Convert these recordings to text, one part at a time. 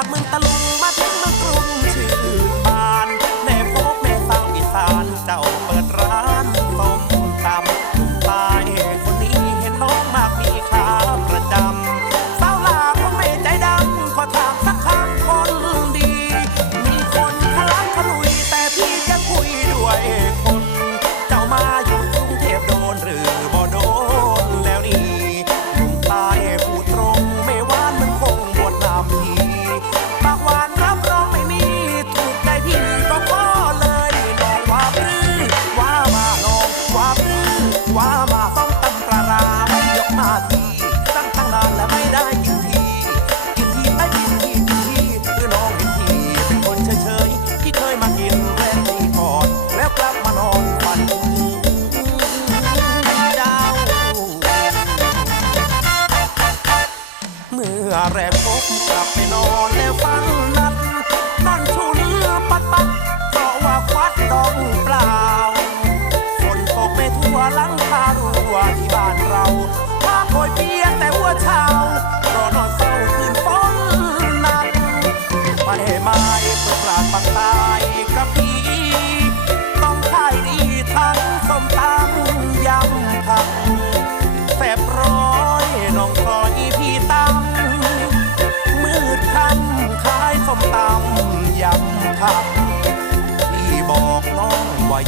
จากเมืองตลก แรงพบกลับไปนอนแล้วฟังนัดนั่นชุนปัดปัดเพราะว่าควัดต้องเปล่าฝนตกไปทั่วลังคารั่วที่บ้านเราภาคโอยเปียกแต่หัวเช้ารอนอนเศร้าคืนฝนนั้นไปไม้เพื่อปลาดปักตา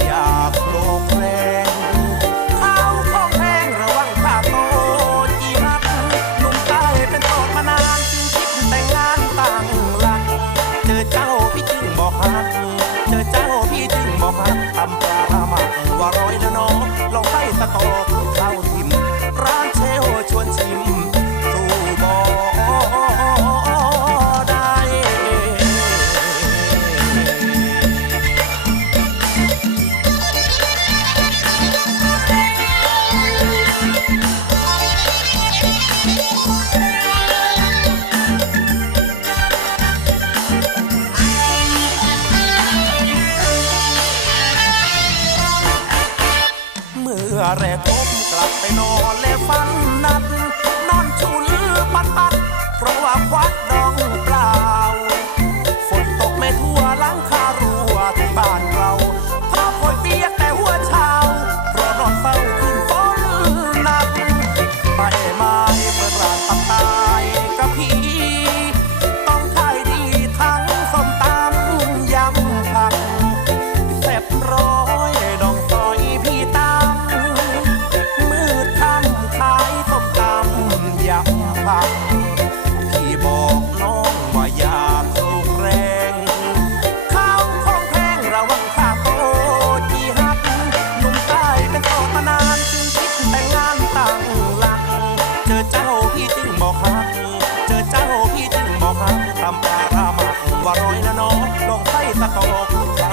อยากโลกแรงข้าวขอแพงระวังข้าโตีรักหนุ่มใต้เป็นโสดมานจิดแต่งงานต่างหลัก เจอเจ้าพี่จึงบอกฮักเจอเจ้าพี่จึงบอกฮักทำปลาหมักว่าร้อยนะน้องลองให้ตะตอก อแรกพบกลับไปนอนและฝันำปลารามาว่าร้อยนะน้องลองใส่ตะกอก